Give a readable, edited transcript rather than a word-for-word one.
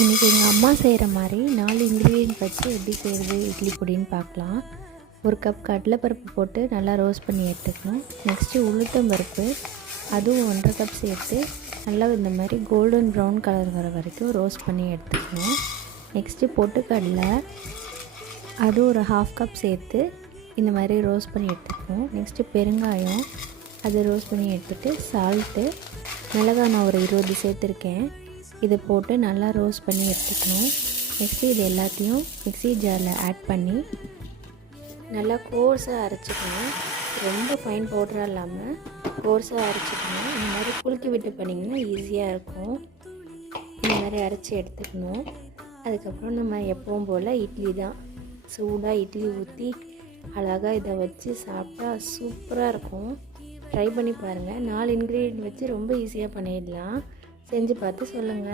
இன்றைக்கி எங்கள் அம்மா செய்கிற மாதிரி 4 இன்க்ரீடியன்ட் வச்சு எப்படி செய்கிறது இட்லி பொடின்னு பார்க்கலாம். 1 கப் கடலைப்பருப்பு போட்டு நல்லா ரோஸ்ட் பண்ணி எடுத்துக்கணும். நெக்ஸ்ட்டு உளுத்தம் பருப்பு, அதுவும் 1.5 கப் சேர்த்து நல்லா இந்த மாதிரி கோல்டன் ப்ரௌன் கலர் வர வரைக்கும் ரோஸ்ட் பண்ணி எடுத்துக்கணும். நெக்ஸ்ட்டு பொட்டுக்கடலை, அது ஒரு 1/2 கப் சேர்த்து இந்த மாதிரி ரோஸ்ட் பண்ணி எடுத்துக்கணும். நெக்ஸ்ட்டு பெருங்காயம், அதை ரோஸ்ட் பண்ணி எடுத்துகிட்டு சால்ட்டு, மிளகாய் நான் ஒரு 20 சேர்த்துருக்கேன். இதை போட்டு நல்லா ரோஸ்ட் பண்ணி எடுத்துக்கணும். நெக்ஸ்ட்டு இது எல்லாத்தையும் மிக்ஸி ஜாரில் ஆட் பண்ணி நல்லா கோர்ஸாக அரைச்சிக்கணும். ரொம்ப ஃபைன் பவுடராக இல்லாமல் கோர்ஸாக அரைச்சிக்கணும். இந்த மாதிரி குலுக்கி விட்டு பண்ணிங்கன்னா ஈஸியாக இருக்கும். இந்த மாதிரி அரைச்சி எடுத்துக்கணும். அதுக்கப்புறம் நம்ம எப்பவும் போல் இட்லி தான், சூடாக இட்லி ஊற்றி அழகாக இதை வச்சு சாப்பிட்டா சூப்பராக இருக்கும். ட்ரை பண்ணி பாருங்கள். 4 இன்க்ரீடியன்ட் வச்சு ரொம்ப ஈஸியாக பண்ணிடலாம். செஞ்சு பார்த்து சொல்லுங்கள்.